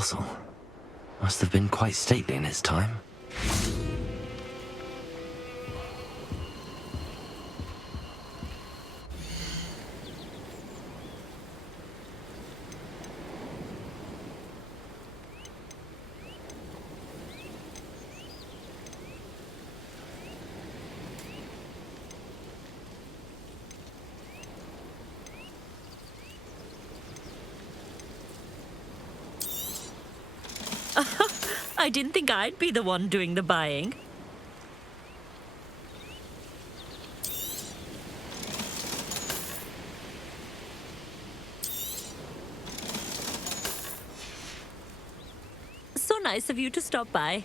castle. Must have been quite stately in its time. I didn't think I'd be the one doing the buying. So nice of you to stop by.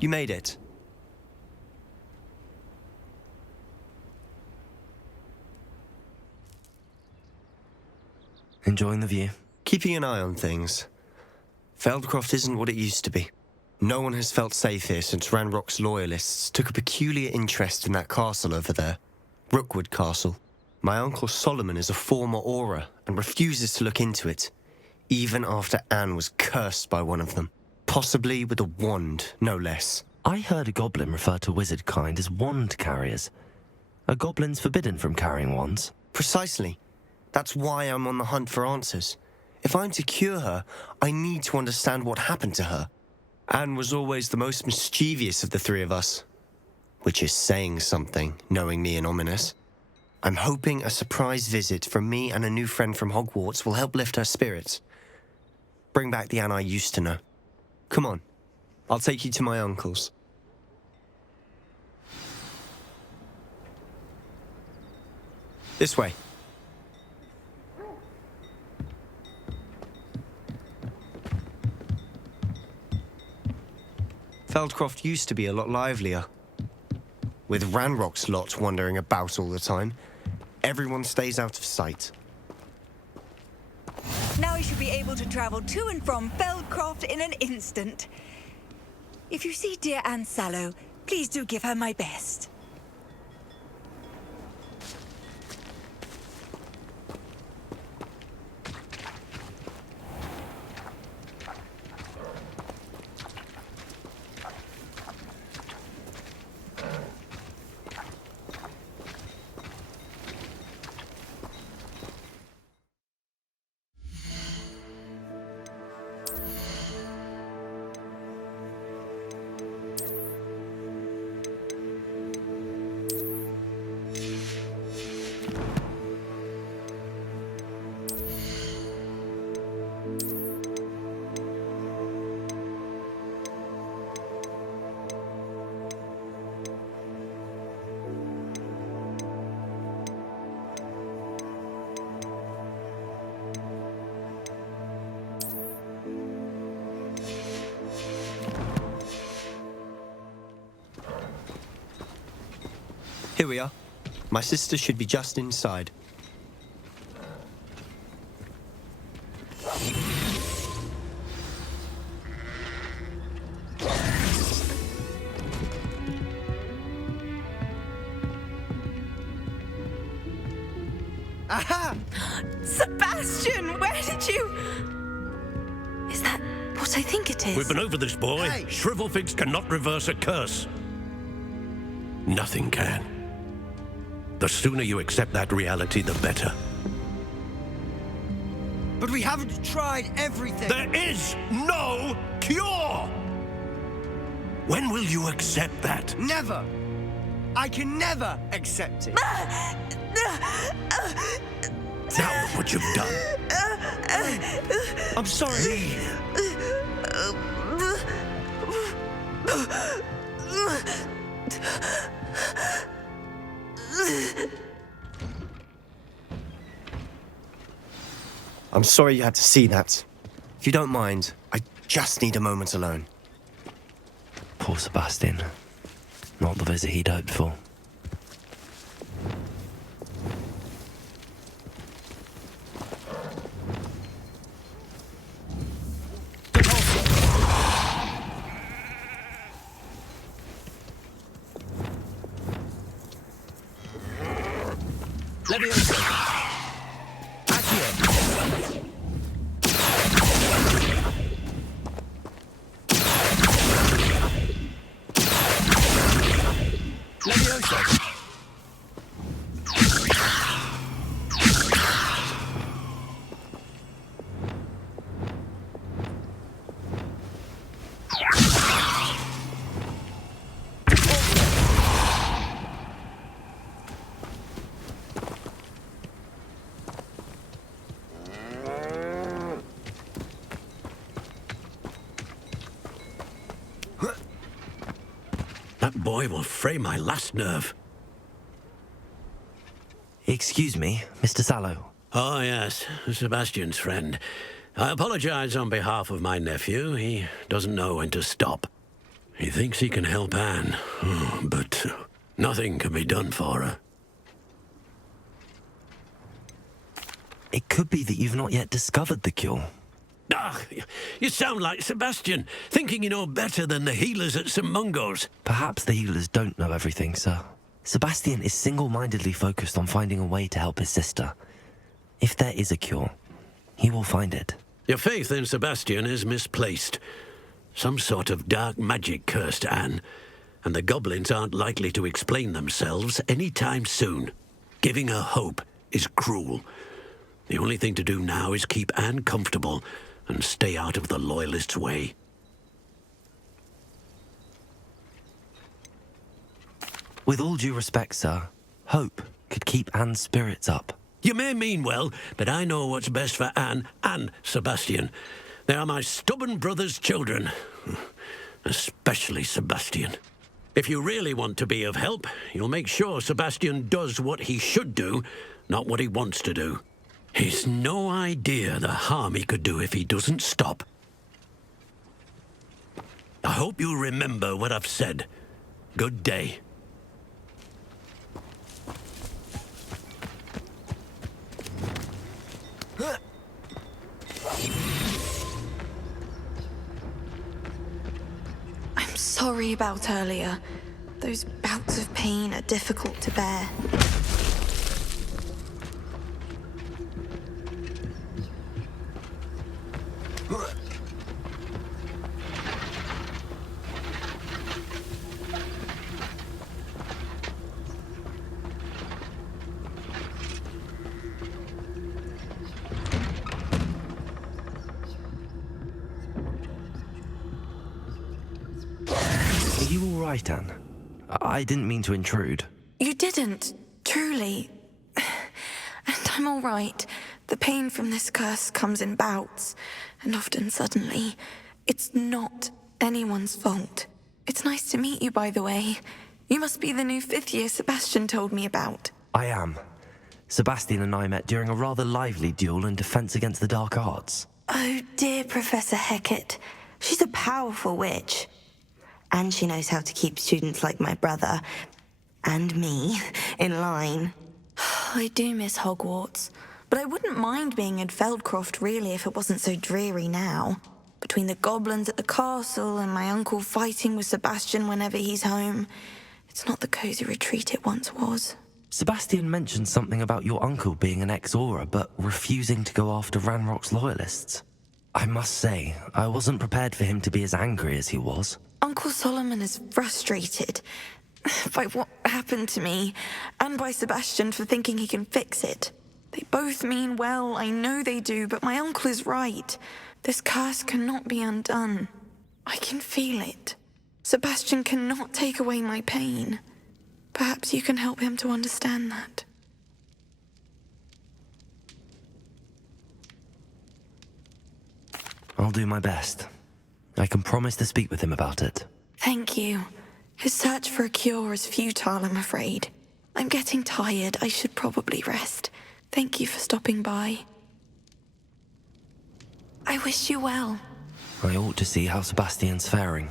You made it. Enjoying the view? Keeping an eye on things. Feldcroft isn't what it used to be. No one has felt safe here since Ranrock's loyalists took a peculiar interest in that castle over there. Rookwood Castle. My uncle Solomon is a former Auror and refuses to look into it, even after Anne was cursed by one of them. Possibly with a wand, no less. I heard a goblin refer to wizard kind as wand carriers. Are goblins forbidden from carrying wands? Precisely. That's why I'm on the hunt for answers. If I'm to cure her, I need to understand what happened to her. Anne was always the most mischievous of the three of us. Which is saying something, knowing me and Ominous. I'm hoping a surprise visit from me and a new friend from Hogwarts will help lift her spirits. Bring back the Anne I used to know. Come on, I'll take you to my uncle's. This way. Feldcroft used to be a lot livelier. With Ranrock's lot wandering about all the time, everyone stays out of sight. Now I should be able to travel to and from Feldcroft in an instant. If you see dear Anne Sallow, please do give her my best. Here we are. My sister should be just inside. Aha! Sebastian, where did you... Is that what I think it is? We've been over this, boy. Hey. Shrivelfigs cannot reverse a curse. Nothing can. The sooner you accept that reality, the better. But we haven't tried everything. There is no cure! When will you accept that? Never! I can never accept it. Now look what you've done. I'm sorry. I'm sorry you had to see that. If you don't mind, I just need a moment alone. Poor Sebastian. Not the visit he'd hoped for. That boy will fray my last nerve. Excuse me, Mr. Sallow. Oh, yes, Sebastian's friend. I apologize on behalf of my nephew. He doesn't know when to stop. He thinks he can help Anne, but nothing can be done for her. It could be that you've not yet discovered the cure. Ah, you sound like Sebastian, thinking you know better than the healers at St. Mungo's. Perhaps the healers don't know everything, sir. Sebastian is single-mindedly focused on finding a way to help his sister. If there is a cure, he will find it. Your faith in Sebastian is misplaced. Some sort of dark magic cursed Anne, and the goblins aren't likely to explain themselves anytime soon. Giving her hope is cruel. The only thing to do now is keep Anne comfortable and stay out of the Loyalists' way. With all due respect, sir, hope could keep Anne's spirits up. You may mean well, but I know what's best for Anne and Sebastian. They are my stubborn brother's children. Especially Sebastian. If you really want to be of help, you'll make sure Sebastian does what he should do, not what he wants to do. He's no idea the harm he could do if he doesn't stop. I hope you'll remember what I've said. Good day. I'm sorry about earlier. Those bouts of pain are difficult to bear. Are you all right, Anne? I didn't mean to intrude. You didn't, truly. And I'm all right. The pain from this curse comes in bouts, and often suddenly. It's not anyone's fault. It's nice to meet you, by the way. You must be the new fifth year Sebastian told me about. I am. Sebastian and I met during a rather lively duel in defense against the dark arts. Oh, dear Professor Hecat. She's a powerful witch. And she knows how to keep students like my brother, and me, in line. I do miss Hogwarts, but I wouldn't mind being in Feldcroft really if it wasn't so dreary now. Between the goblins at the castle and my uncle fighting with Sebastian whenever he's home, it's not the cozy retreat it once was. Sebastian mentioned something about your uncle being an ex-Auror, but refusing to go after Ranrock's loyalists. I must say, I wasn't prepared for him to be as angry as he was. Uncle Solomon is frustrated by what happened to me, and by Sebastian for thinking he can fix it. They both mean well, I know they do, but my uncle is right. This curse cannot be undone. I can feel it. Sebastian cannot take away my pain. Perhaps you can help him to understand that. I'll do my best. I can promise to speak with him about it. Thank you. His search for a cure is futile, I'm afraid. I'm getting tired. I should probably rest. Thank you for stopping by. I wish you well. I ought to see how Sebastian's faring.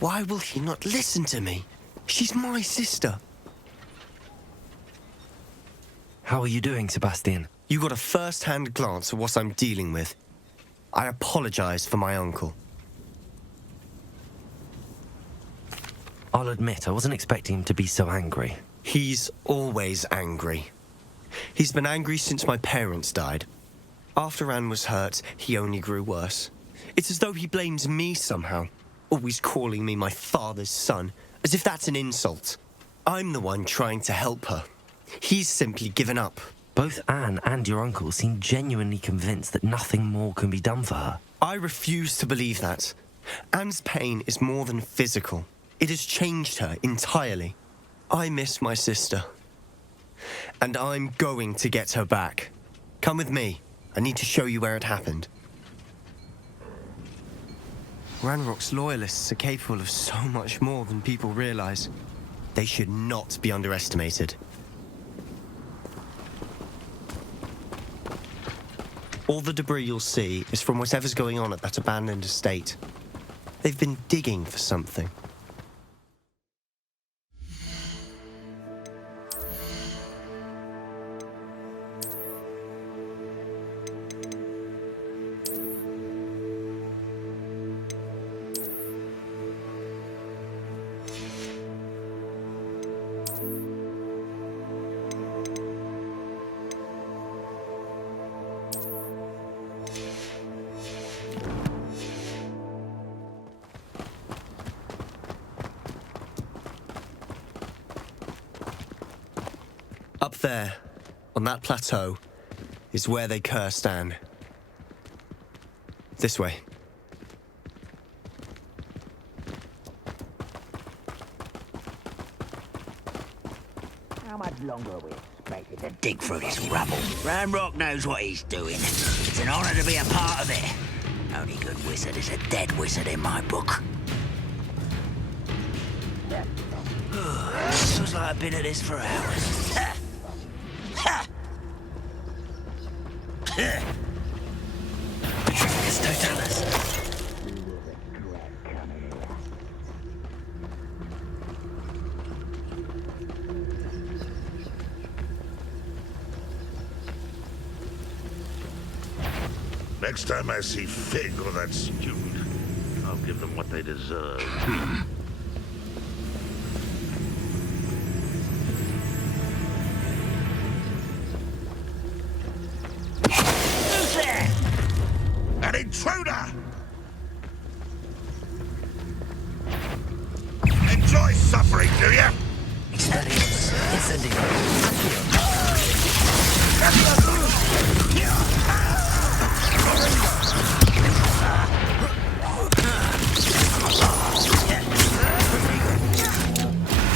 Why will he not listen to me? She's my sister. How are you doing, Sebastian? You got a first-hand glance at what I'm dealing with. I apologize for my uncle. I'll admit, I wasn't expecting him to be so angry. He's always angry. He's been angry since my parents died. After Anne was hurt, he only grew worse. It's as though he blames me somehow. Always calling me my father's son, as if that's an insult. I'm the one trying to help her. He's simply given up. Both Anne and your uncle seem genuinely convinced that nothing more can be done for her. I refuse to believe that. Anne's pain is more than physical. It has changed her entirely. I miss my sister. And I'm going to get her back. Come with me. I need to show you where it happened. Ranrock's loyalists are capable of so much more than people realize. They should not be underestimated. All the debris you'll see is from whatever's going on at that abandoned estate. They've been digging for something. Up there, on that plateau, is where they cursed Anne. This way. How much longer are we expected to dig through this rubble? Ranrock knows what he's doing. It's an honor to be a part of it. Only good wizard is a dead wizard in my book. Feels like I've been at this for hours. It's Totalis. Next time I see Fig or that student, I'll give them what they deserve. Who's there? An intruder! Enjoy suffering, do you? Expelliarmus. Incendium.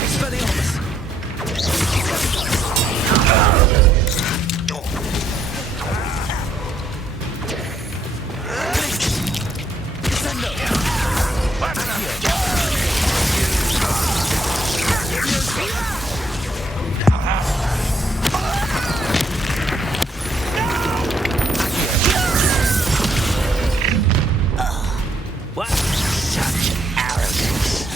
Expelliarmus. What? Such arrogance.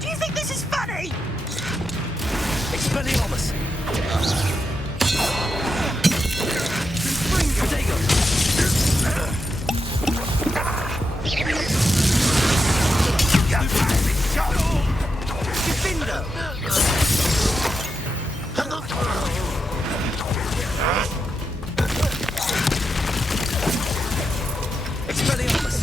Do you think this is funny? Expelliarmus. Expelliarmus.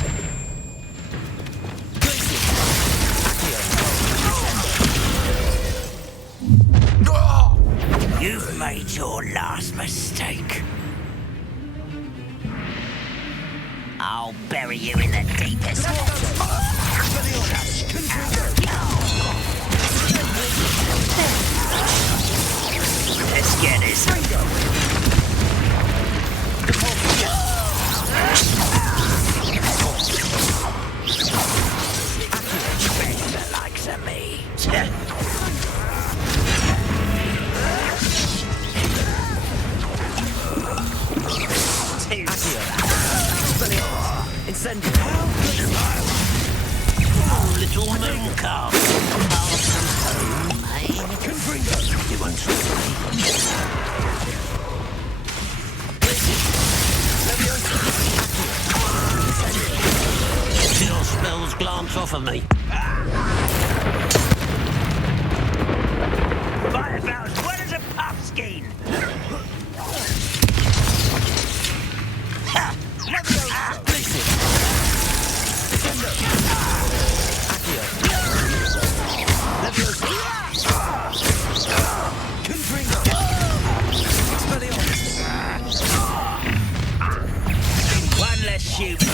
You've made your last mistake. I'll bury you in the deepest. Let's get this. The likes of me. Incendium. Oh, little moon calf. You won't trust me. devil's glance off of me. Fight about as well as a puffskein. One less human.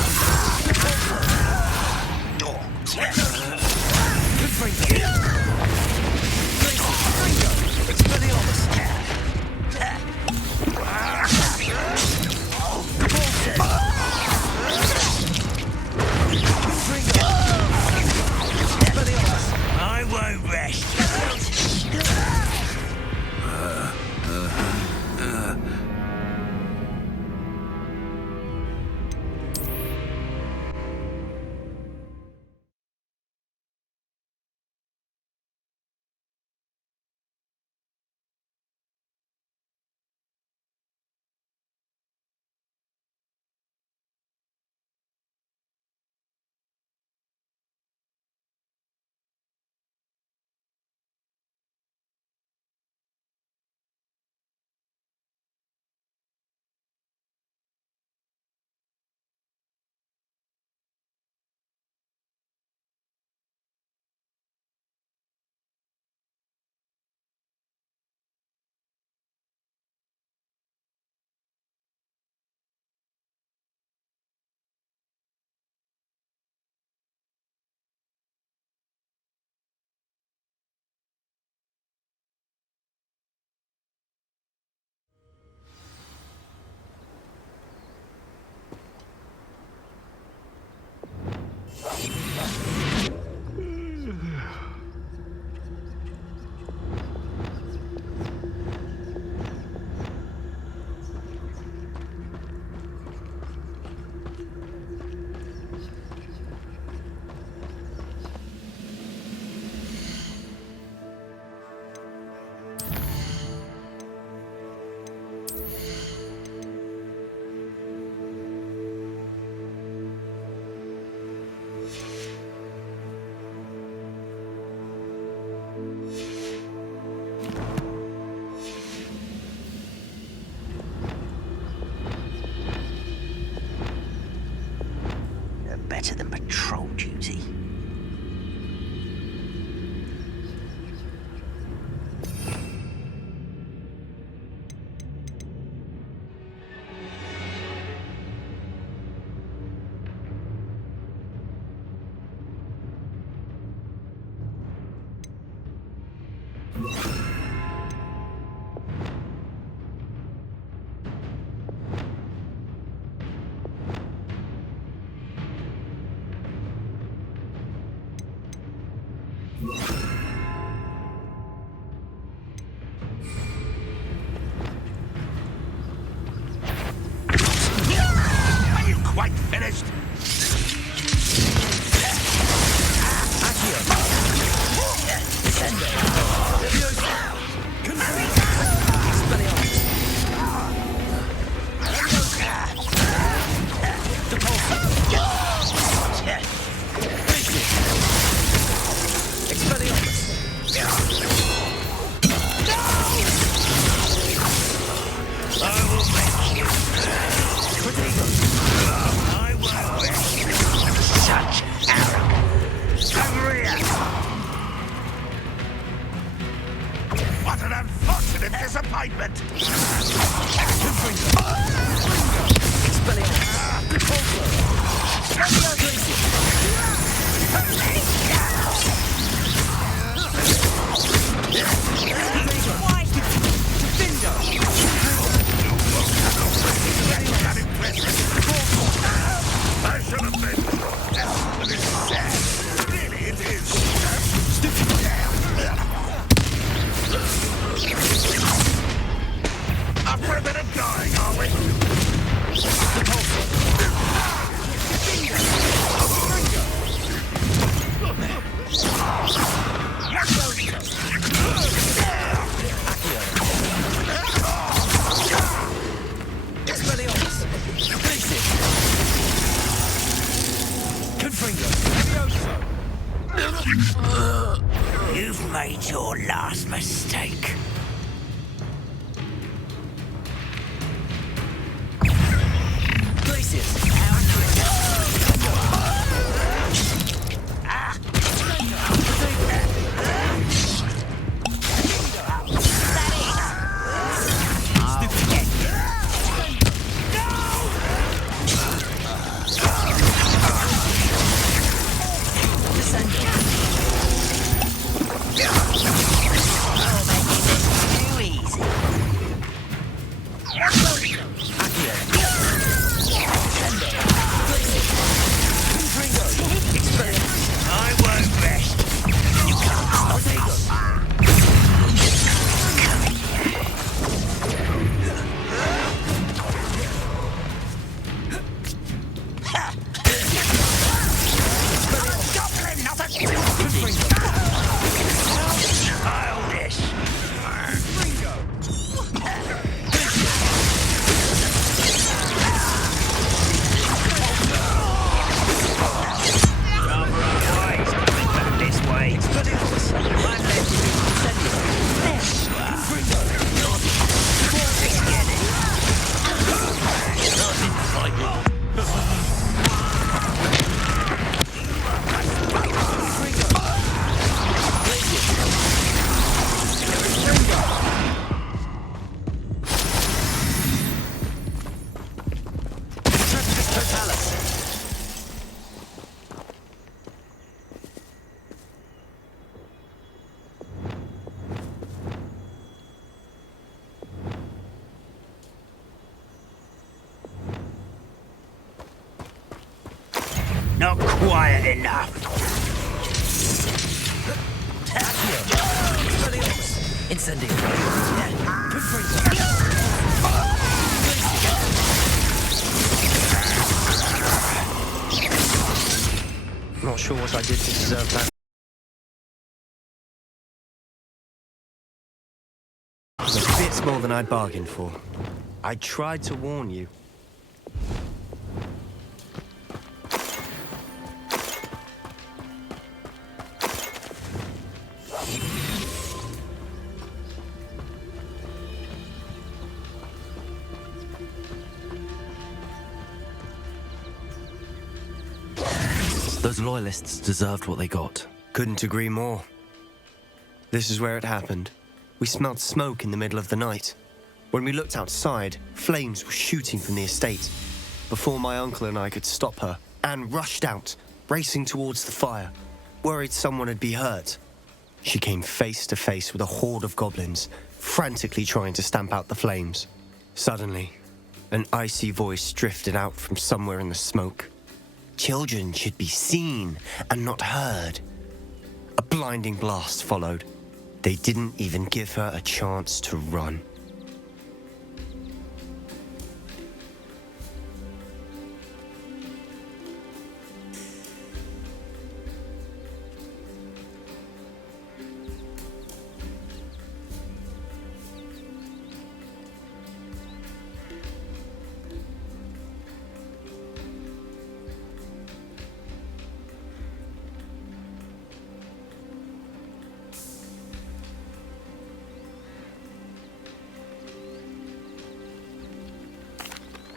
I won't rest. Better than patrol duty. Are you quite finished? What an unfortunate disappointment! I should have been. But it's sad. Really, it is. You've made your last mistake. Not quiet enough. Incendiary. Not sure what I did to deserve that. It's a bit more than I'd bargained for. I tried to warn you. Those loyalists deserved what they got. Couldn't agree more. This is where it happened. We smelled smoke in the middle of the night. When we looked outside, flames were shooting from the estate. Before my uncle and I could stop her, Anne rushed out, racing towards the fire, worried someone had been hurt. She came face to face with a horde of goblins, frantically trying to stamp out the flames. Suddenly, an icy voice drifted out from somewhere in the smoke. Children should be seen and not heard. A blinding blast followed. They didn't even give her a chance to run.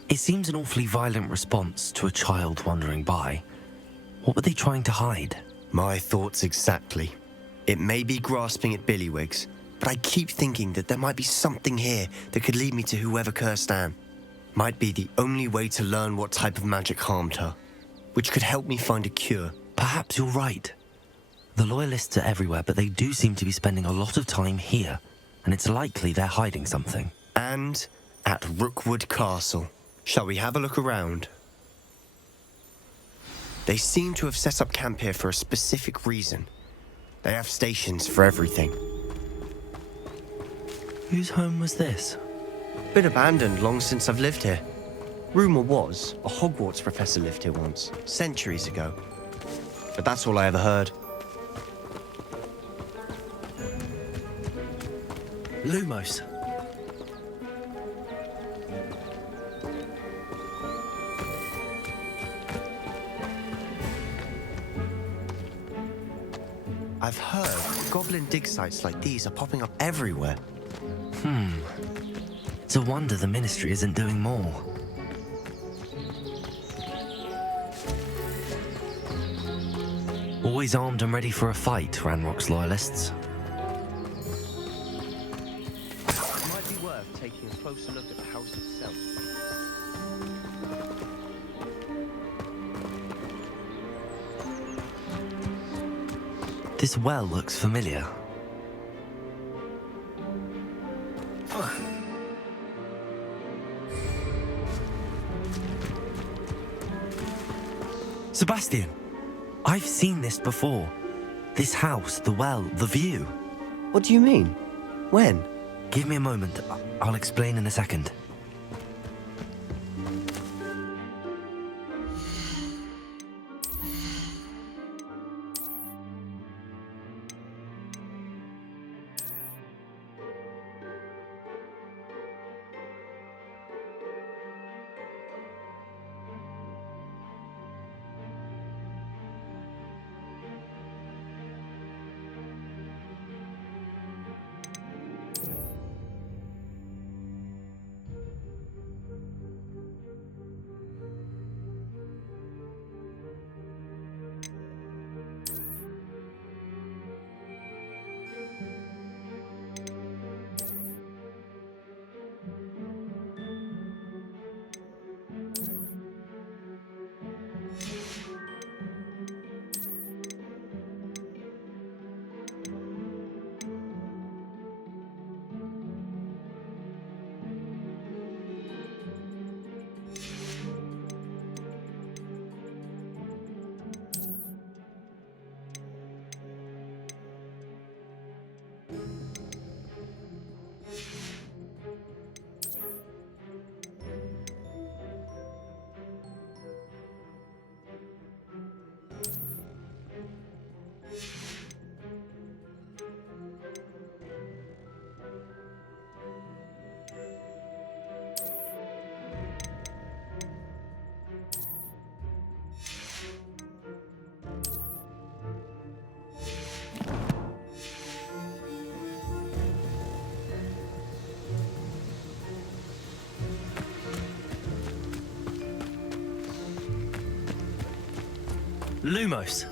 It seems an awfully violent response to a child wandering by. What were they trying to hide? My thoughts exactly. It may be grasping at Billywigs, but I keep thinking that there might be something here that could lead me to whoever cursed Anne. Might be the only way to learn what type of magic harmed her, which could help me find a cure. Perhaps you're right. The loyalists are everywhere, but they do seem to be spending a lot of time here, and it's likely they're hiding something. And at Rookwood Castle. Shall we have a look around? They seem to have set up camp here for a specific reason. They have stations for everything. Whose home was this? Been abandoned long since I've lived here. Rumour was a Hogwarts professor lived here once, centuries ago. But that's all I ever heard. Lumos. I've heard goblin dig sites like these are popping up everywhere. It's a wonder the Ministry isn't doing more. Always armed and ready for a fight, Ranrock's loyalists. It might be worth taking a closer look at the house itself. This well looks familiar. Sebastian, I've seen this before. This house, the well, the view. What do you mean? When? Give me a moment. I'll explain in a second. Lumos.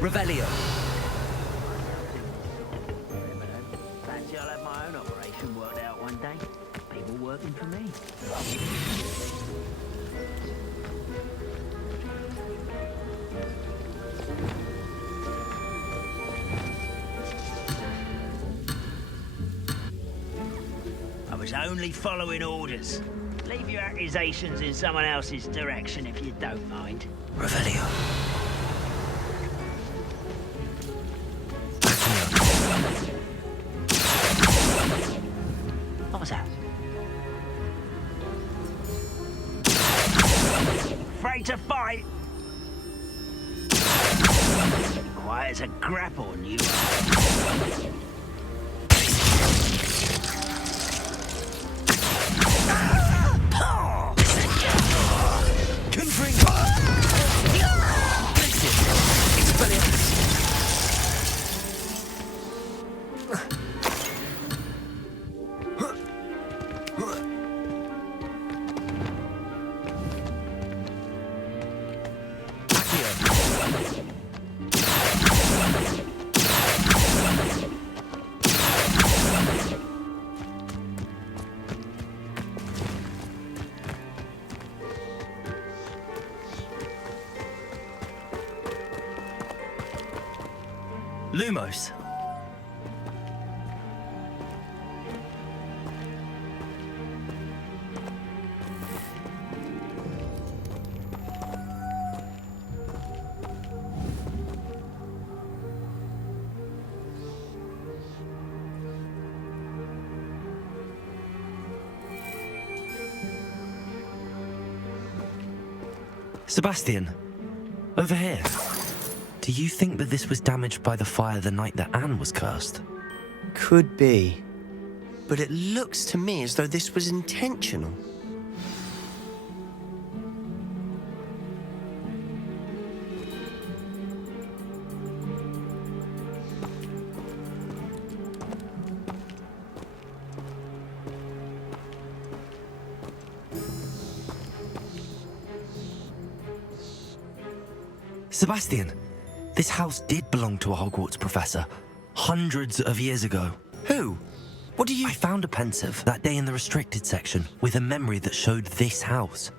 Revelio. Fancy I'll have my own operation worked out one day. People working for me. I was only following orders. Leave your accusations in someone else's direction if you don't mind. Revelio. What's that? Afraid to fight? Quiet as a grapple, you are. Lumos. Sebastian, over here. Do you think that this was damaged by the fire the night that Anne was cursed? Could be. but it looks to me as though this was intentional. Sebastian, this house did belong to a Hogwarts professor, hundreds of years ago. Who? What do you... I found a pensive that day in the restricted section with a memory that showed this house.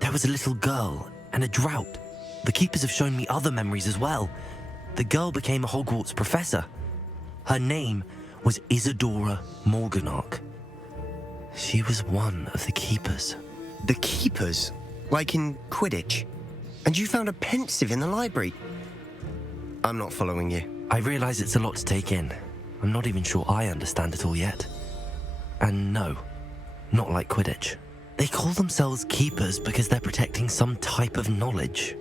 There was a little girl and a drought. The keepers have shown me other memories as well. The girl became a Hogwarts professor. Her name was Isadora Morganach. She was one of the keepers. The keepers? Like in Quidditch? And you found a pensive in the library? I'm not following you. I realize it's a lot to take in. I'm not even sure I understand it all yet. And no, not like Quidditch. They call themselves keepers because they're protecting some type of knowledge.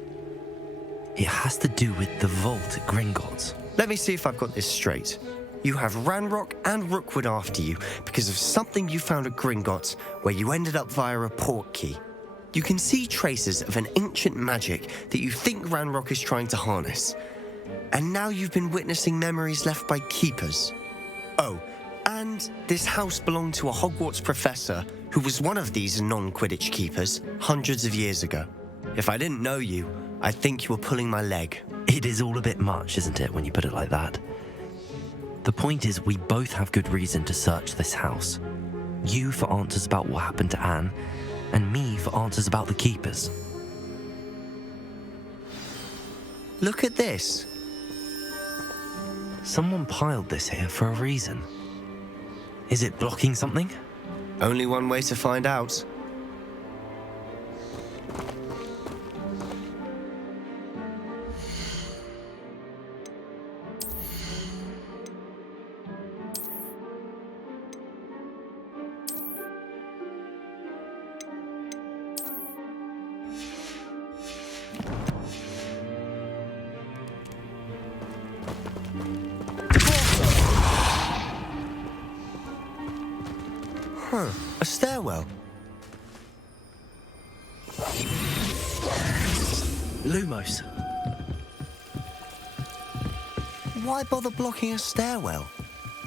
It has to do with the vault at Gringotts. Let me see if I've got this straight. You have Ranrock and Rookwood after you because of something you found at Gringotts where you ended up via a port key. You can see traces of an ancient magic that you think Ranrock is trying to harness. And now you've been witnessing memories left by keepers. Oh, and this house belonged to a Hogwarts professor who was one of these non-Quidditch keepers hundreds of years ago. If I didn't know you, I'd think you were pulling my leg. It is all a bit much, isn't it, when you put it like that? The point is, we both have good reason to search this house. You for answers about what happened to Anne, and me for answers about the keepers. Look at this. Someone piled this here for a reason. Is it blocking something? Only one way to find out. A stairwell. Lumos. Why bother blocking a stairwell?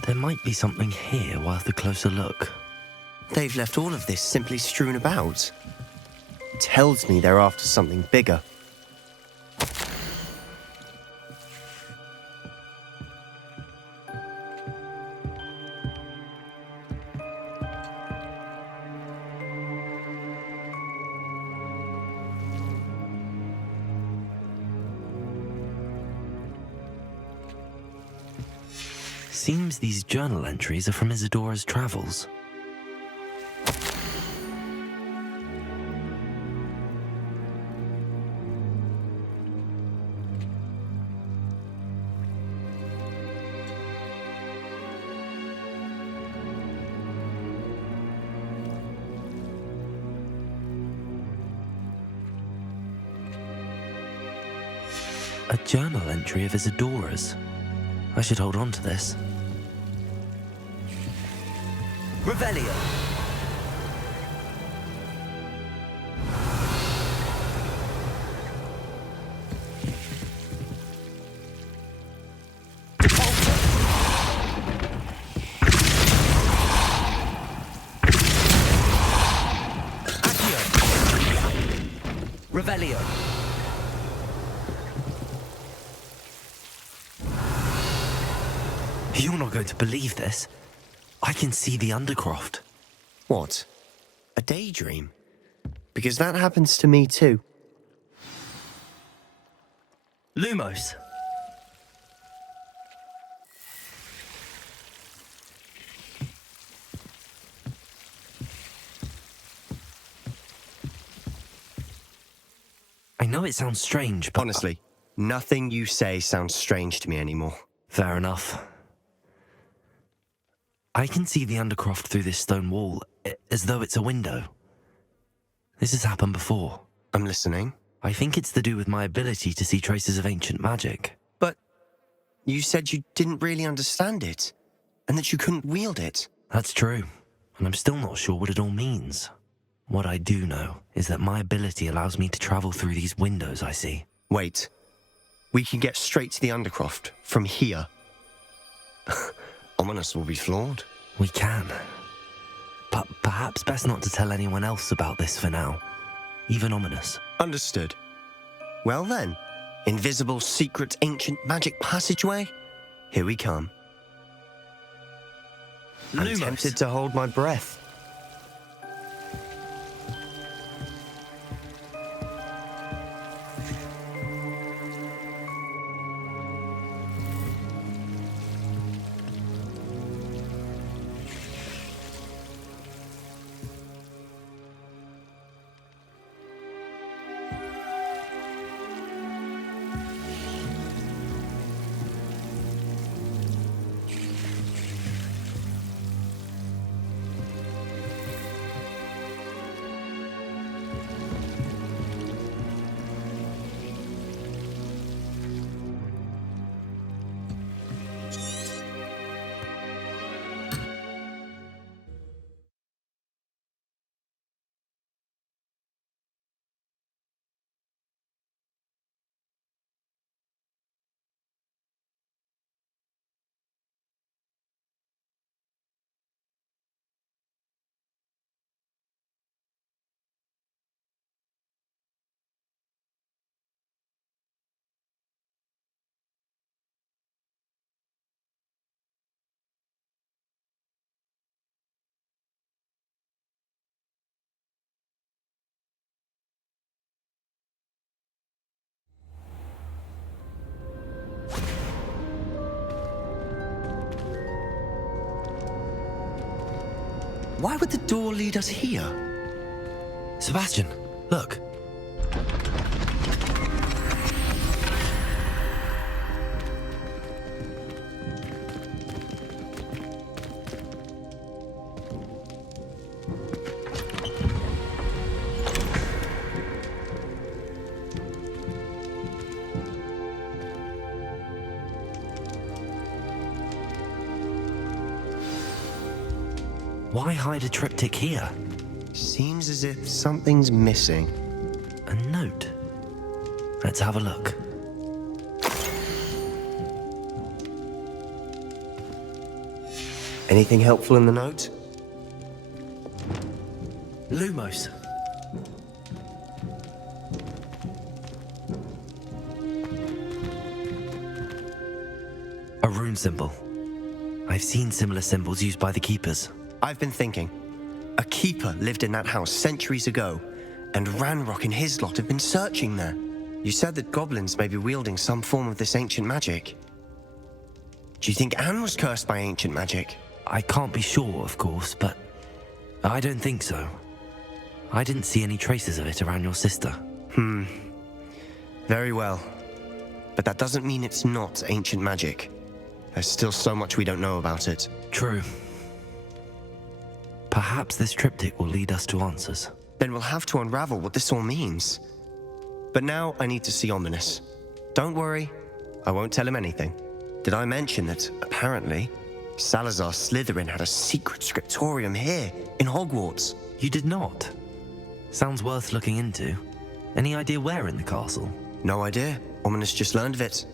There might be something here worth a closer look. They've left all of this simply strewn about. Tells me they're after something bigger. Seems these journal entries are from Isadora's travels. A journal entry of Isadora's. I should hold on to this. Revelio. Revelio. You're not going to believe this. I can see the Undercroft. What? A daydream? Because that happens to me too. Lumos. I know it sounds strange, but... Honestly, nothing you say sounds strange to me anymore. Fair enough. I can see the Undercroft through this stone wall, as though it's a window. This has happened before. I'm listening. I think it's to do with my ability to see traces of ancient magic. But you said you didn't really understand it, and that you couldn't wield it. That's true, and I'm still not sure what it all means. What I do know is that my ability allows me to travel through these windows I see. Wait. We can get straight to the Undercroft from here. Ominous will be floored. We can. But perhaps best not to tell anyone else about this for now. Even Ominous. Understood. Well then, invisible, secret, ancient magic passageway? Here we come. I'm Lumos. tempted to hold my breath. Why would the door lead us here? Sebastian, look. Why hide a triptych here? Seems as if something's missing. A note. Let's have a look. Anything helpful in the note? Lumos. A rune symbol. I've seen similar symbols used by the keepers. I've been thinking. A keeper lived in that house centuries ago, and Ranrock and his lot have been searching there. You said that goblins may be wielding some form of this ancient magic. Do you think Anne was cursed by ancient magic? I can't be sure, of course, but I don't think so. I didn't see any traces of it around your sister. Very well. But that doesn't mean it's not ancient magic. There's still so much we don't know about it. True. Perhaps this triptych will lead us to answers. Then we'll have to unravel what this all means. But now I need to see Ominous. Don't worry, I won't tell him anything. Did I mention that, apparently, Salazar Slytherin had a secret scriptorium here, in Hogwarts? You did not? Sounds worth looking into. Any idea where in the castle? No idea. Ominous just learned of it.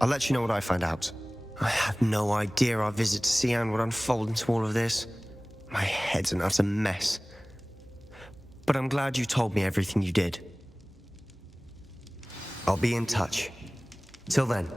I'll let you know what I find out. I had no idea our visit to Cian would unfold into all of this. My head's an utter mess. But I'm glad you told me everything you did. I'll be in touch. Till then.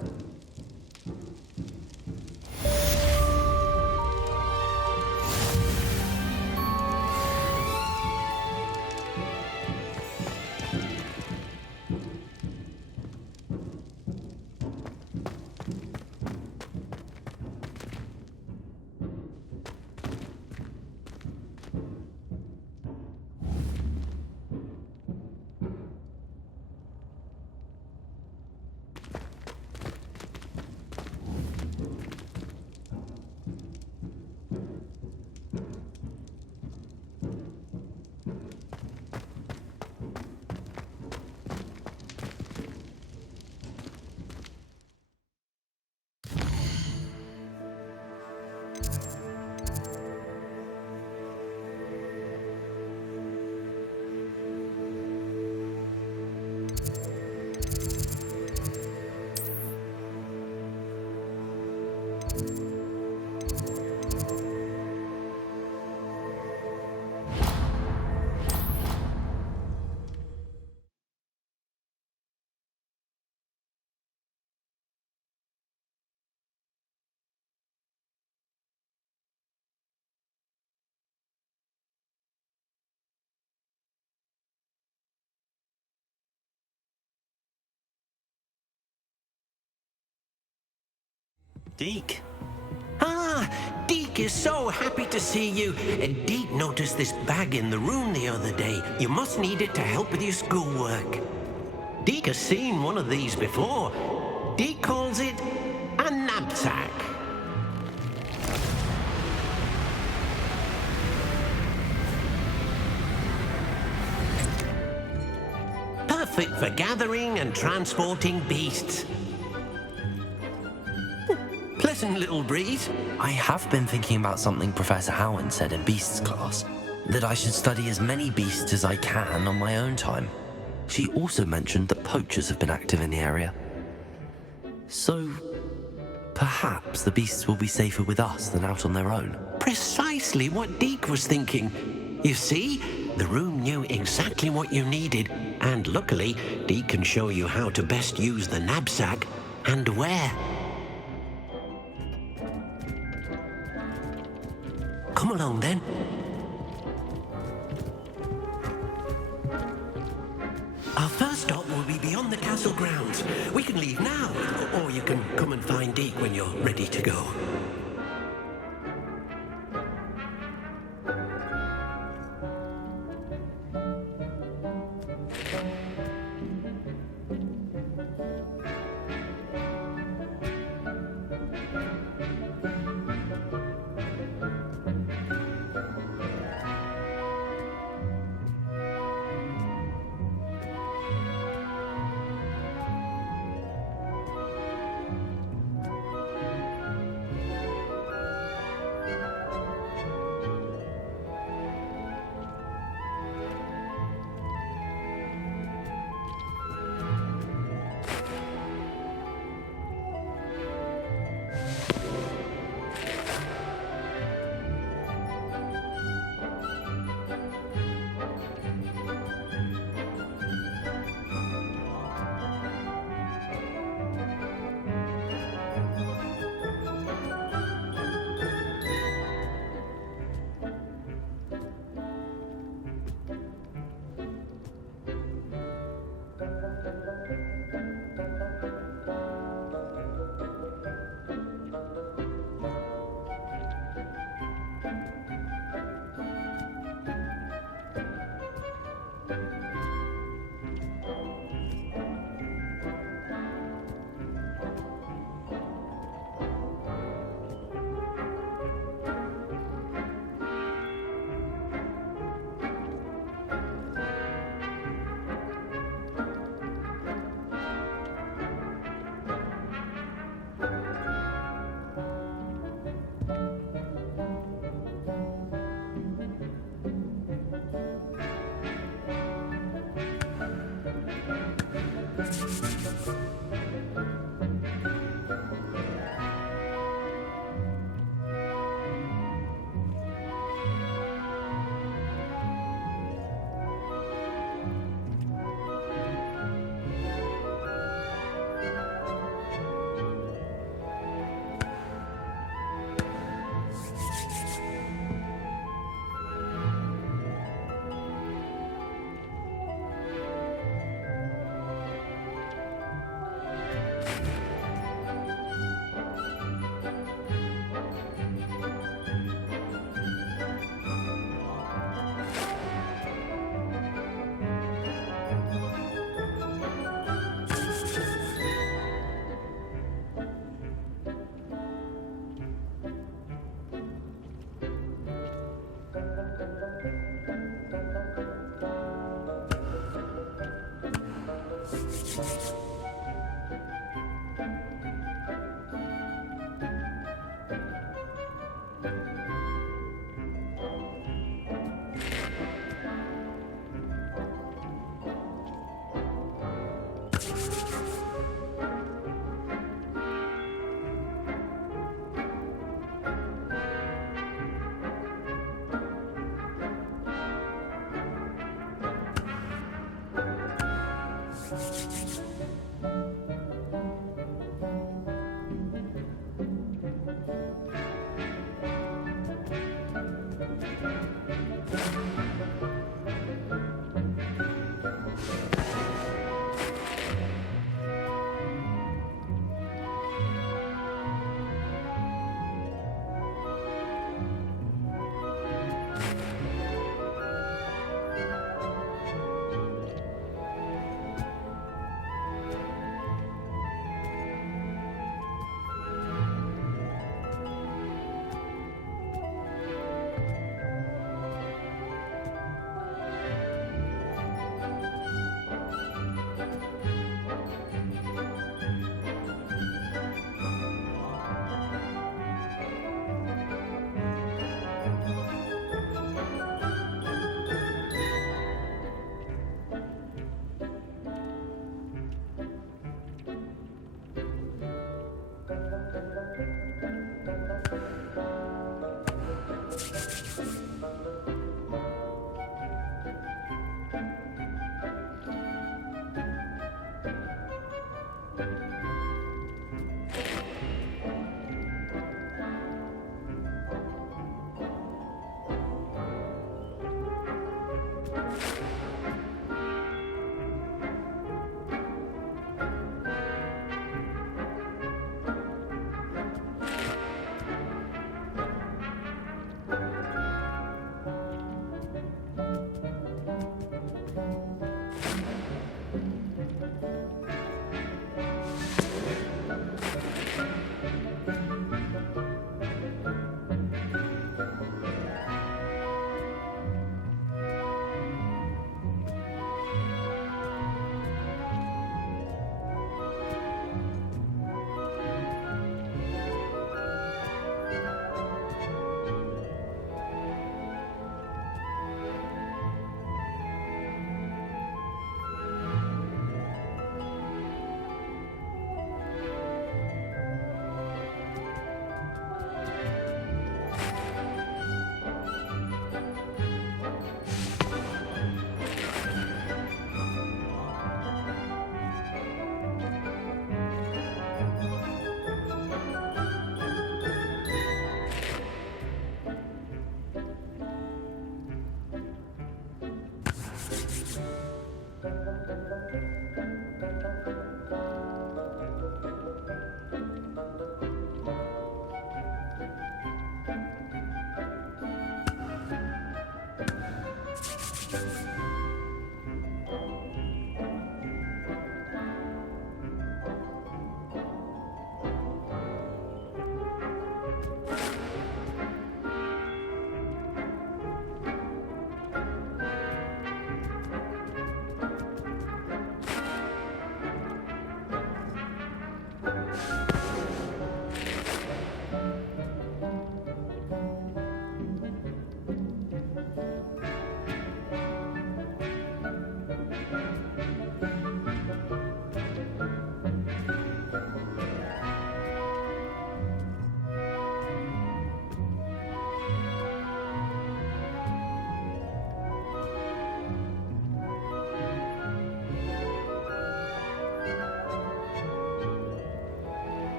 Deke. Ah, Deke is so happy to see you. Deke noticed this bag in the room the other day. You must need it to help with your schoolwork. Deke has seen one of these before. Deke calls it a knapsack. Perfect for gathering and transporting beasts. Pleasant little breeze. I have been thinking about something Professor Howard said in Beasts class, that I should study as many beasts as I can on my own time. She also mentioned that poachers have been active in the area. So, perhaps the beasts will be safer with us than out on their own. Precisely what Deke was thinking. You see, the room knew exactly what you needed, and luckily, Deke can show you how to best use the knapsack and where. Come along then. Our first stop will be beyond the castle grounds. We can leave now, or you can come and find Deke when you're ready to go.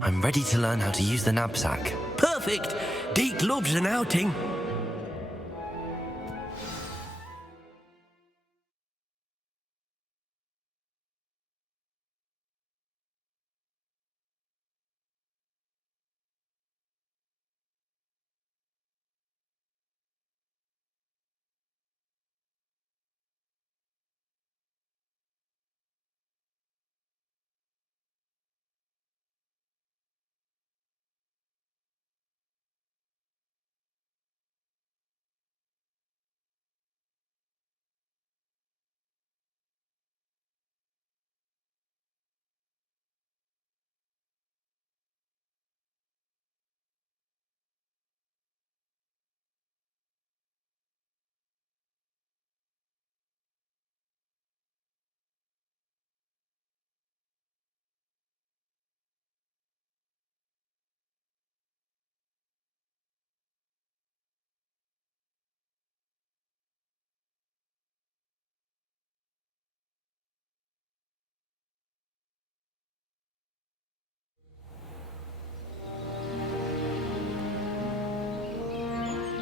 I'm ready to learn how to use the knapsack. Perfect! Deke loves an outing.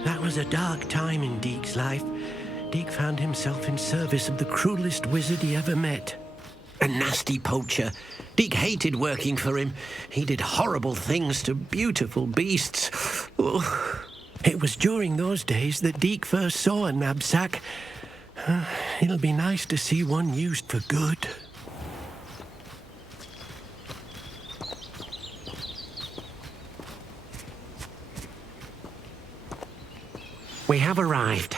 That was a dark time in Deke's life. Deke found himself in service of the cruelest wizard he ever met. A nasty poacher. Deke hated working for him. He did horrible things to beautiful beasts. Oh. It was during those days that Deke first saw a knapsack. It'll be nice to see one used for good. We have arrived.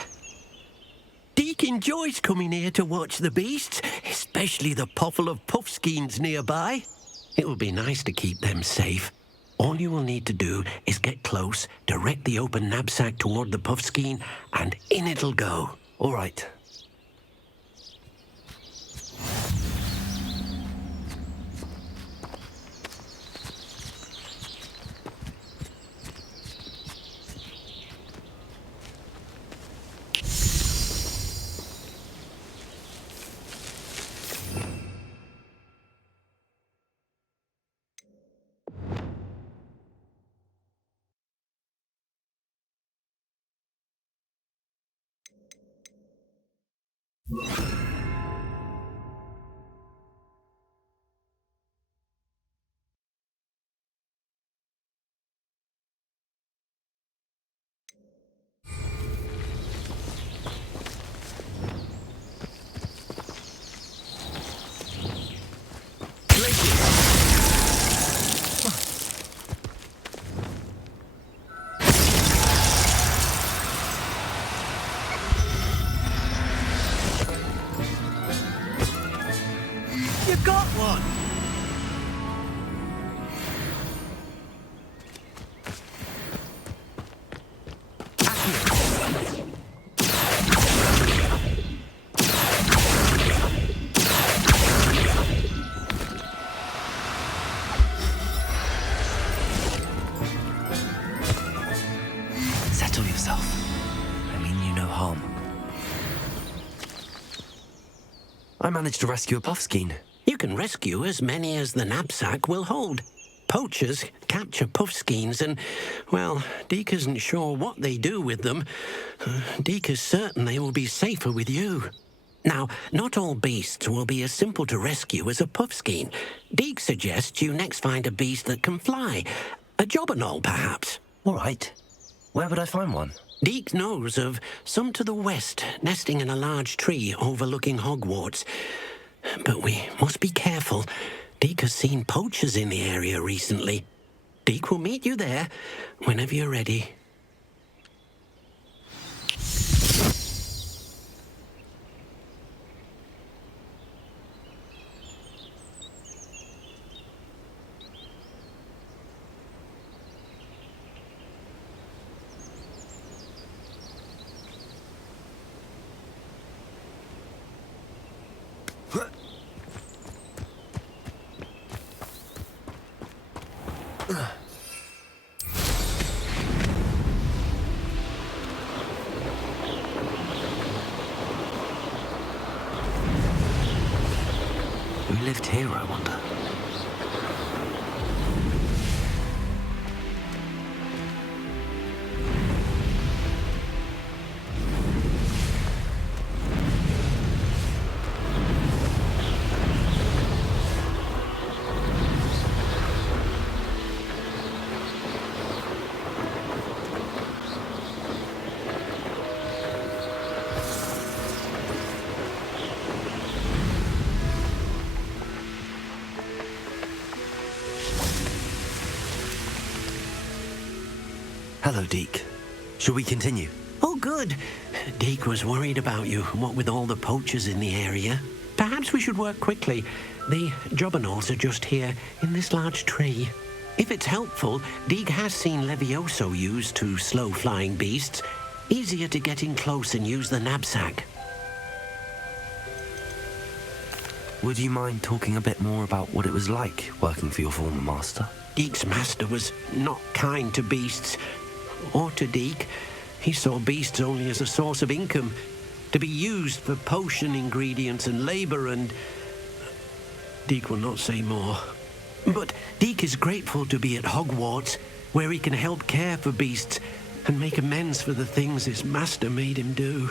Deke enjoys coming here to watch the beasts, especially the potful of puffskeins nearby. It will be nice to keep them safe. All you will need to do is get close, direct the open knapsack toward the puffskein, and in it'll go. All right. You got one! Settle yourself. I mean you no harm. I managed to rescue a puffskein. You can rescue as many as the knapsack will hold. Poachers capture puffskeins and, well, Deke isn't sure what they do with them. Deke is certain they will be safer with you. Now, not all beasts will be as simple to rescue as a puffskein. Deke suggests you next find a beast that can fly. A jobberknoll, perhaps. All right. Where would I find one? Deke knows of some to the west, nesting in a large tree overlooking Hogwarts. But we must be careful. Deke has seen poachers in the area recently. Deke will meet you there whenever you're ready. Hello, Deke. Shall we continue? Oh, good. Deke was worried about you, what with all the poachers in the area. Perhaps we should work quickly. The jobberknolls are just here, in this large tree. If it's helpful, Deke has seen Levioso used to slow flying beasts. Easier to get in close and use the knapsack. Would you mind talking a bit more about what it was like working for your former master? Deke's master was not kind to beasts, or to Deke. He saw beasts only as a source of income, to be used for potion ingredients and labor, and Deke will not say more. But Deke is grateful to be at Hogwarts, where he can help care for beasts and make amends for the things his master made him do.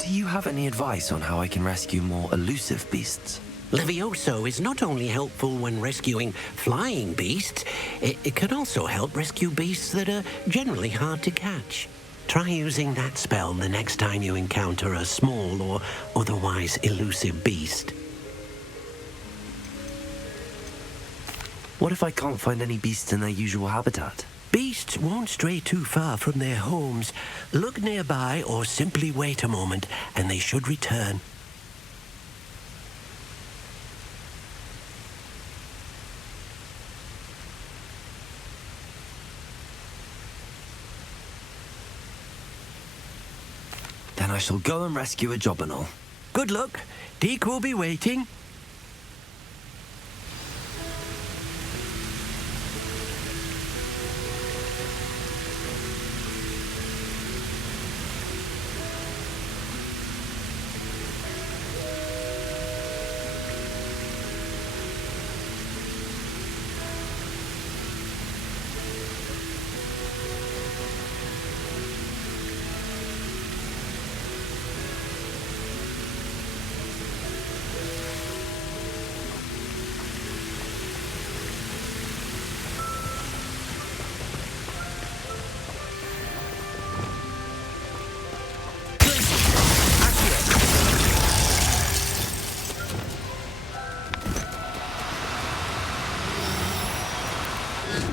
Do you have any advice on how I can rescue more elusive beasts? Levioso is not only helpful when rescuing flying beasts, it can also help rescue beasts that are generally hard to catch. Try using that spell the next time you encounter a small or otherwise elusive beast. What if I can't find any beasts in their usual habitat? Beasts won't stray too far from their homes. Look nearby or simply wait a moment, and they should return. Then I shall go and rescue a jobberknoll. Good luck. Deke will be waiting.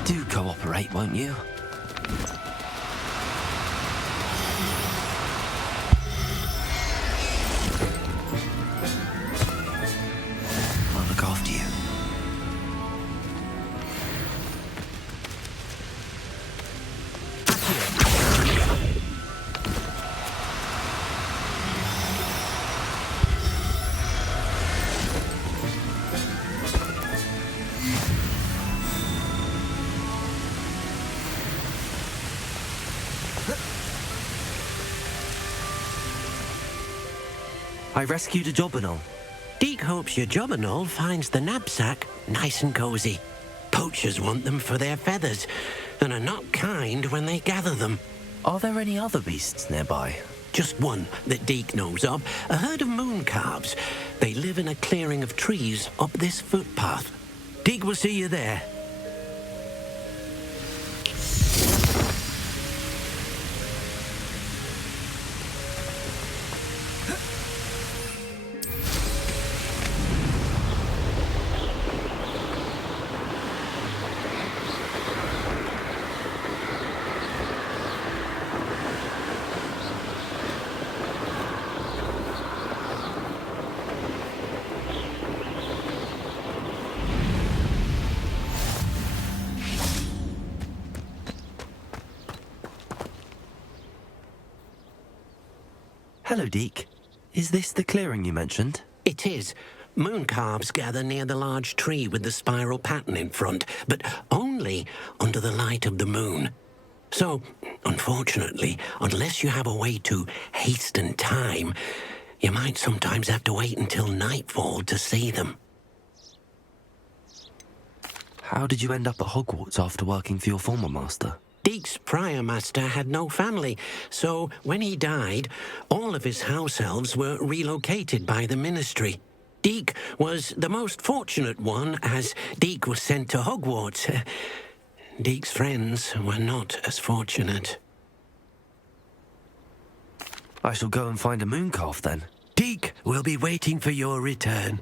Do cooperate, won't you? I'll look after you. I rescued a jobberknoll. Deke hopes your jobberknoll finds the knapsack nice and cozy. Poachers want them for their feathers, and are not kind when they gather them. Are there any other beasts nearby? Just one that Deke knows of, a herd of moon calves. They live in a clearing of trees up this footpath. Deke will see you there. Hello, Deke. Is this the clearing you mentioned? It is. Moon calves gather near the large tree with the spiral pattern in front, but only under the light of the moon. So, unfortunately, unless you have a way to hasten time, you might sometimes have to wait until nightfall to see them. How did you end up at Hogwarts after working for your former master? Deke's prior master had no family, so when he died, all of his house elves were relocated by the ministry. Deke was the most fortunate one, as Deke was sent to Hogwarts. Deke's friends were not as fortunate. I shall go and find a moon calf then. Deke will be waiting for your return.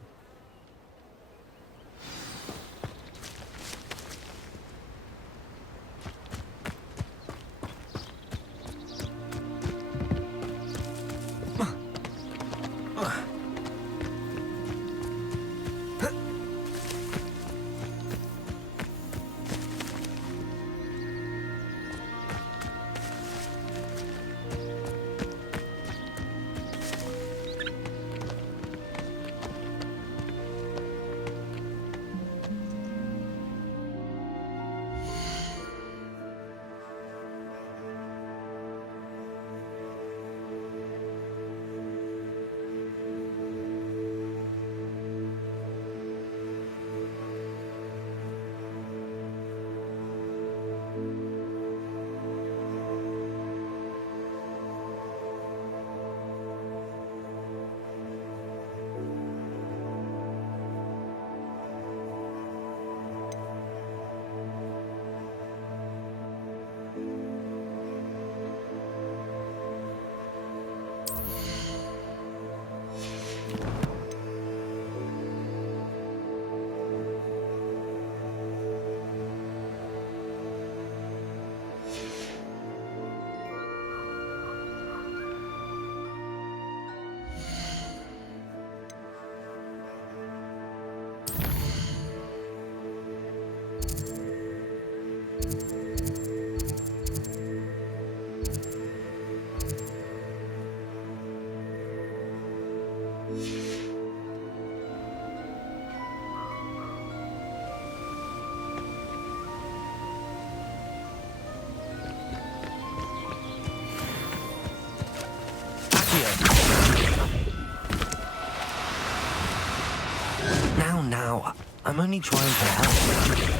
I'm only trying to help.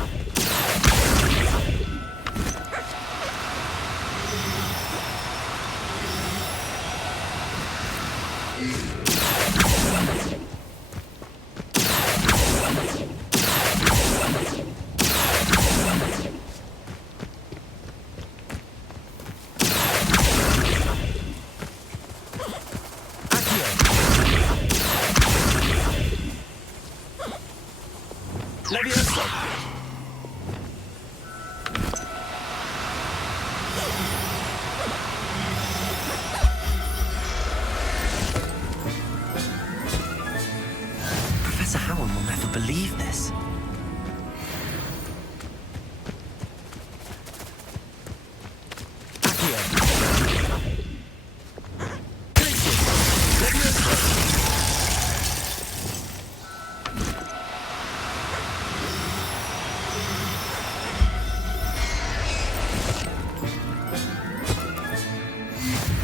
Professor Howard will never believe this.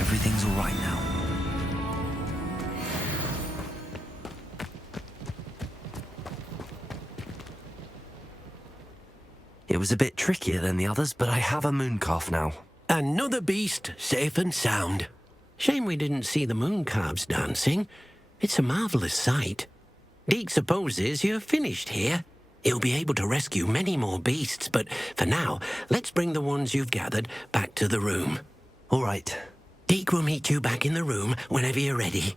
Everything's all right now. It was a bit trickier than the others, but I have a mooncalf now. Another beast, safe and sound. Shame we didn't see the mooncalves dancing. It's a marvellous sight. Deke supposes you're finished here. He'll be able to rescue many more beasts, but for now, let's bring the ones you've gathered back to the room. All right. Deke will meet you back in the room whenever you're ready.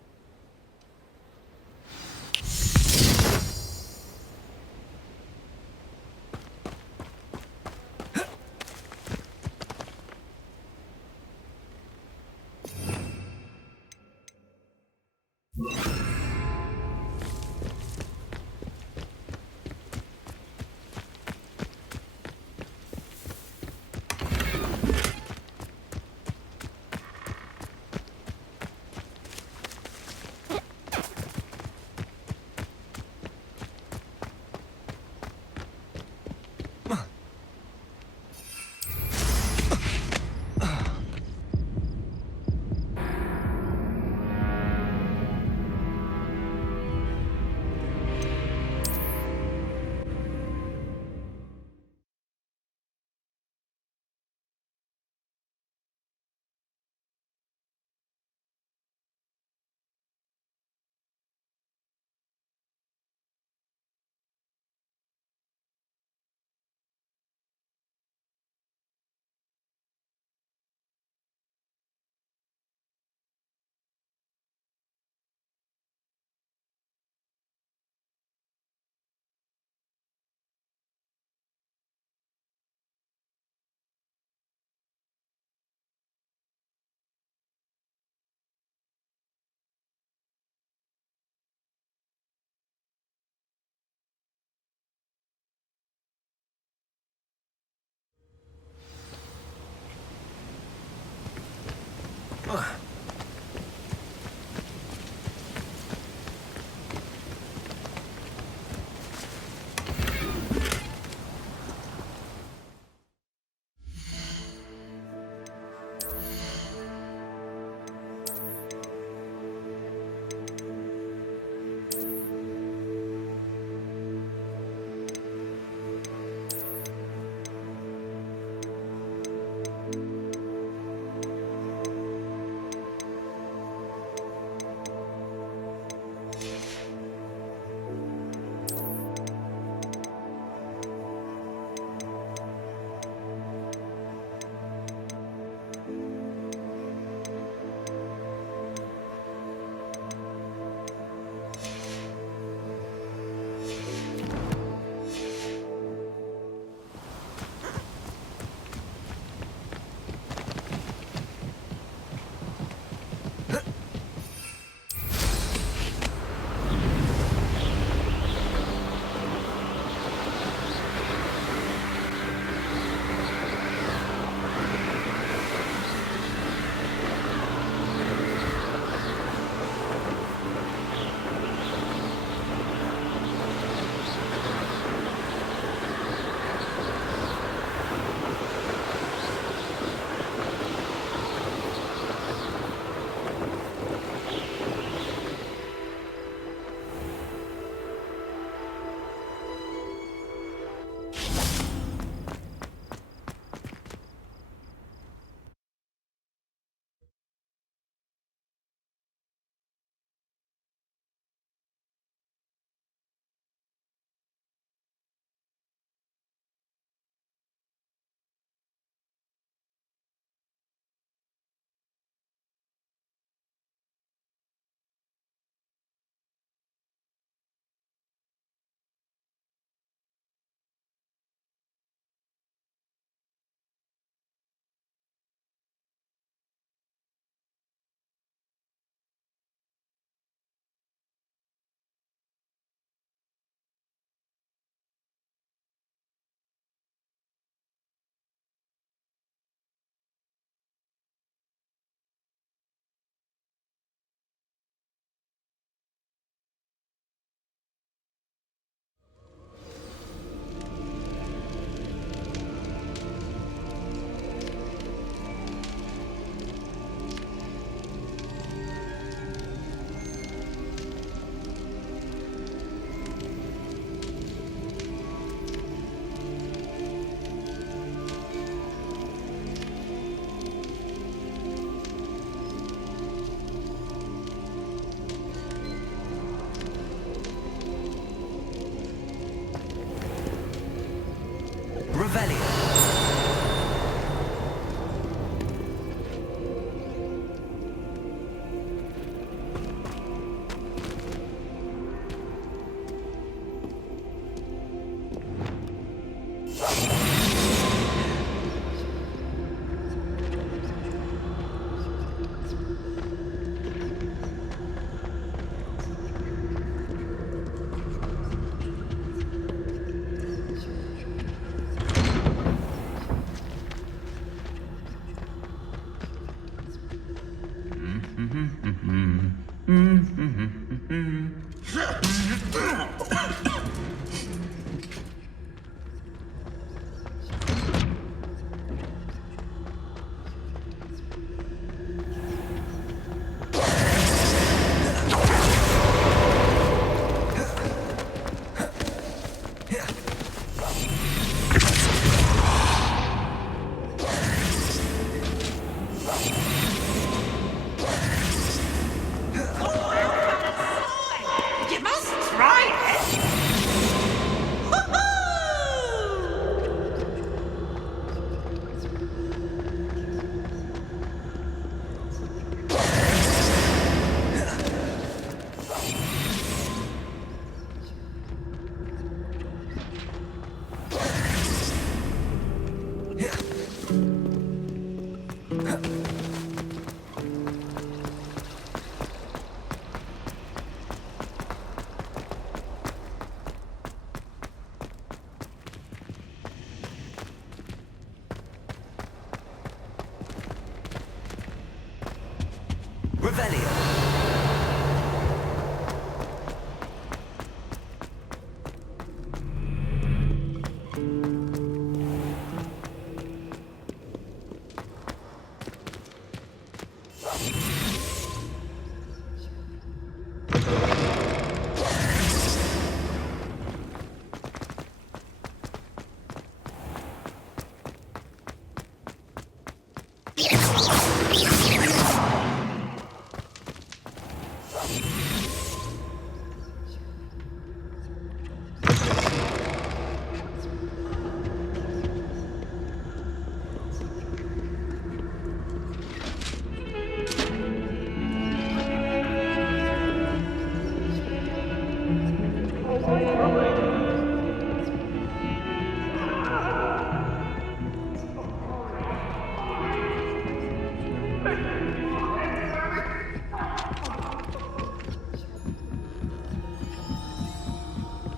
Revelio.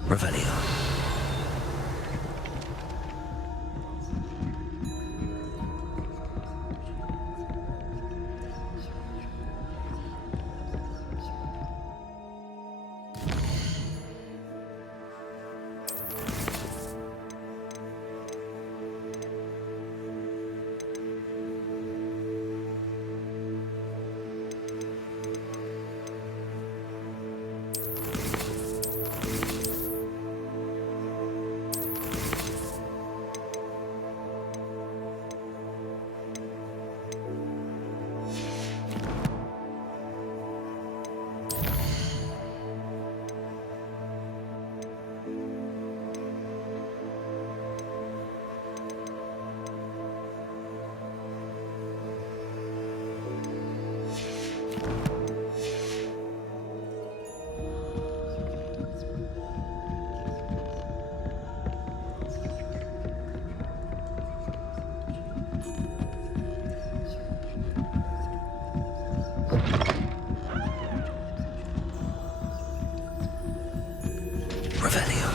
Revelio. Revelio.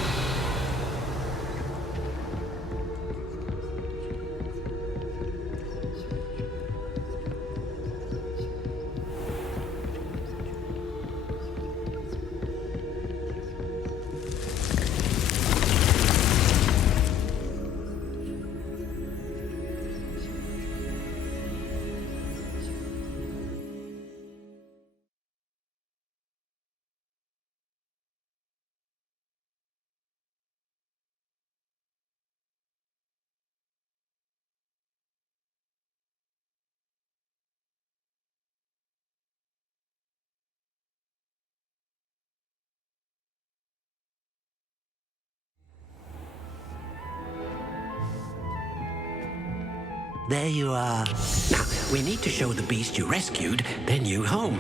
There you are. Now, we need to show the beast you rescued their new home.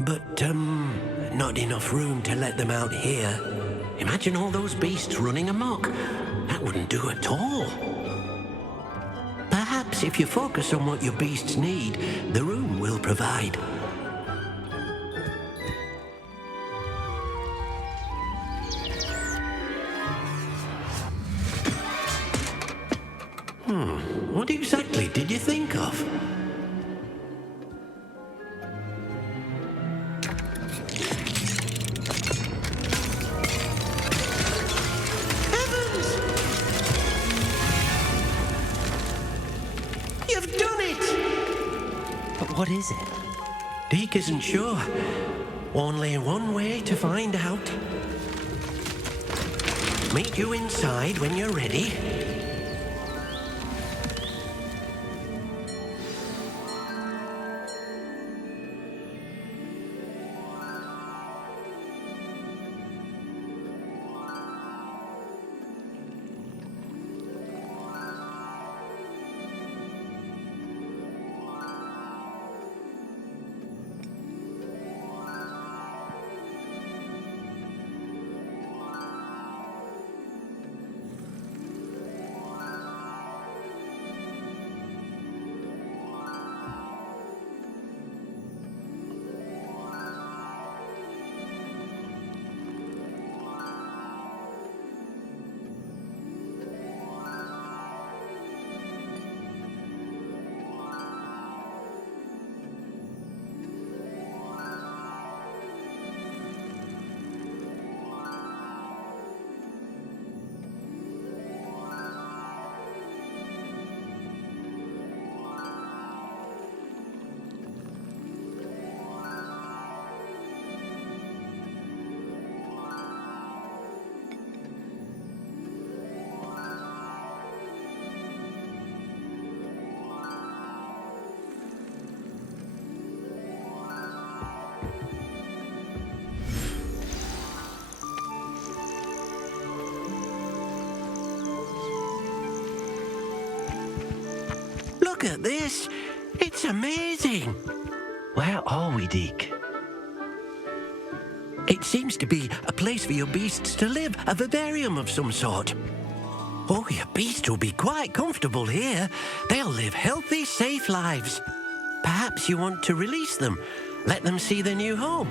But, not enough room to let them out here. Imagine all those beasts running amok. That wouldn't do at all. Perhaps if you focus on what your beasts need, the room will provide. What exactly did you think of? Heavens! You've done it! But what is it? Deke isn't sure. Only one way to find out. Meet you inside when you're ready. Look at this. It's amazing. Where are we, Deke? It seems to be a place for your beasts to live, a vivarium of some sort. Oh, your beasts will be quite comfortable here. They'll live healthy, safe lives. Perhaps you want to release them, let them see their new home.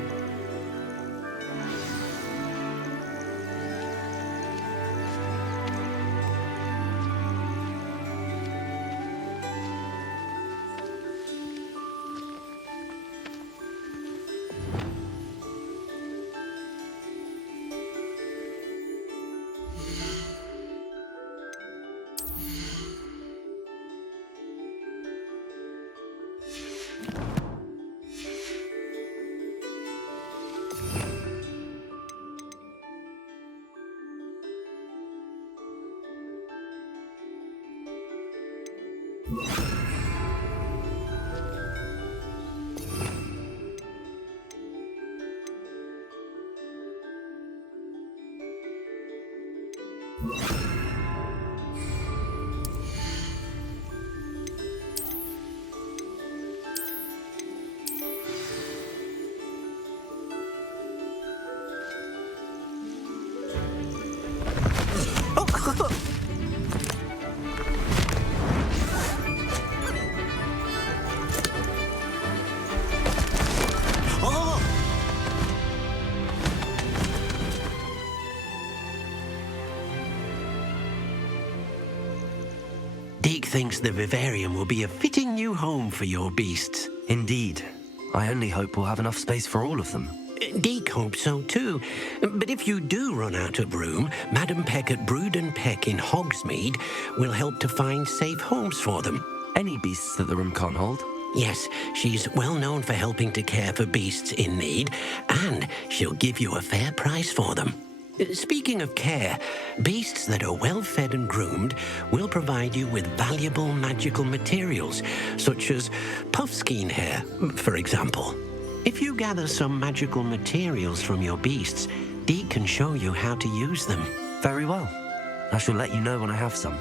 Deke thinks the vivarium will be a fitting new home for your beasts. Indeed. I only hope we'll have enough space for all of them. Deke hopes so too. But if you do run out of room, Madam Peck at Brood and Peck in Hogsmeade will help to find safe homes for them. Any beasts that the room can't hold? Yes, she's well known for helping to care for beasts in need, and she'll give you a fair price for them. Speaking of care, beasts that are well fed and groomed will provide you with valuable magical materials, such as puffskein hair, for example. If you gather some magical materials from your beasts, Deke can show you how to use them. Very well. I shall let you know when I have some.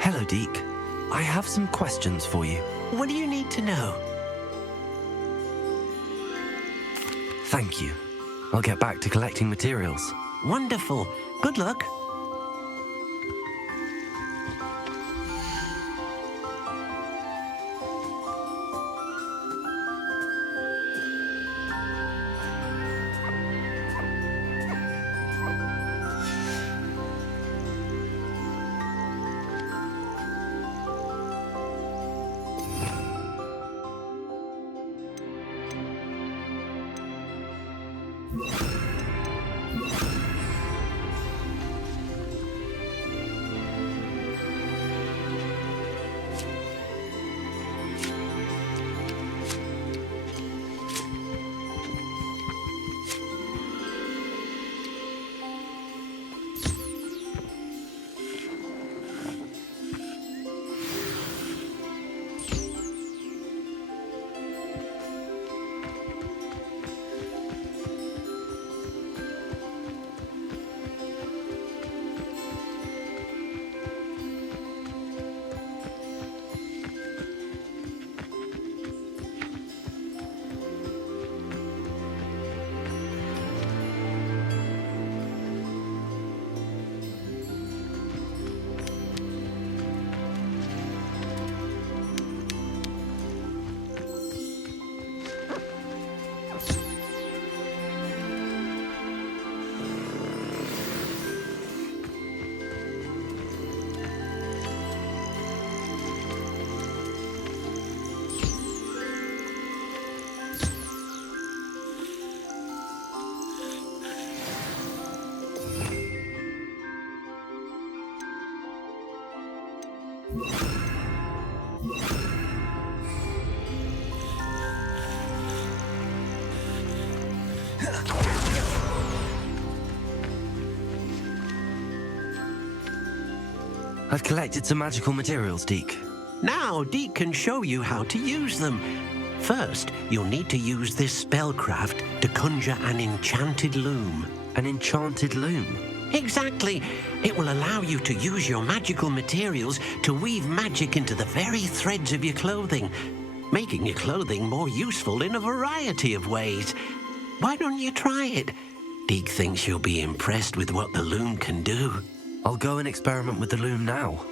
Hello, Deke. I have some questions for you. What do you need to know? Thank you. I'll get back to collecting materials. Wonderful. Good luck. I've collected some magical materials, Deke. Now Deke can show you how to use them. First, you'll need to use this spellcraft to conjure an enchanted loom. An enchanted loom? Exactly. It will allow you to use your magical materials to weave magic into the very threads of your clothing, making your clothing more useful in a variety of ways. Why don't you try it? Deek thinks you'll be impressed with what the loom can do. I'll go and experiment with the loom now.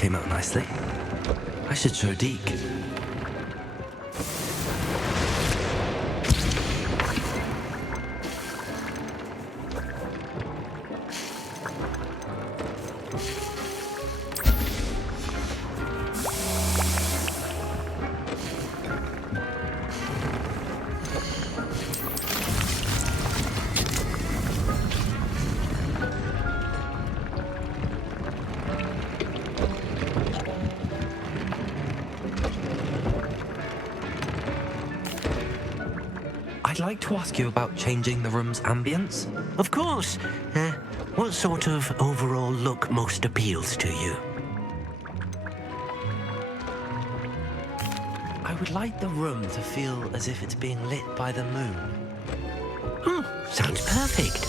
came out nicely. I should show Deke. I'd like to ask you about changing the room's ambience. Of course. What sort of overall look most appeals to you? I would like the room to feel as if it's being lit by the moon. Sounds perfect.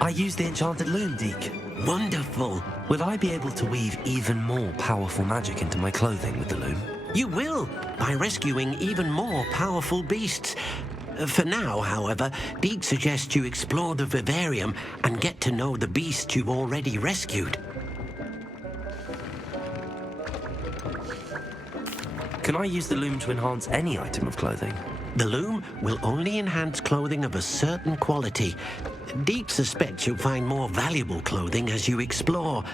I use the enchanted loom, Deke. Wonderful. Will I be able to weave even more powerful magic into my clothing with the loom? You will, by rescuing even more powerful beasts. For now, however, Deke suggests you explore the vivarium and get to know the beasts you've already rescued. Can I use the loom to enhance any item of clothing? The loom will only enhance clothing of a certain quality. Deke suspects you'll find more valuable clothing as you explore.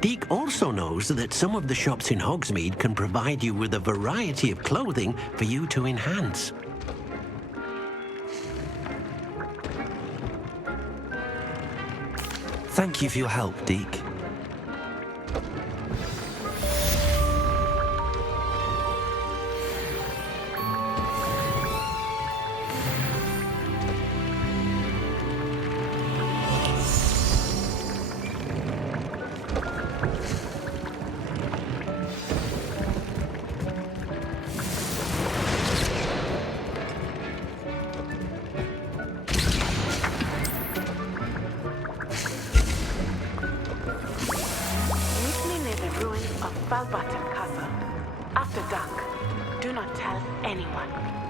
Deke also knows that some of the shops in Hogsmeade can provide you with a variety of clothing for you to enhance. Thank you for your help, Deke. Bell Button Castle. After dark, do not tell anyone.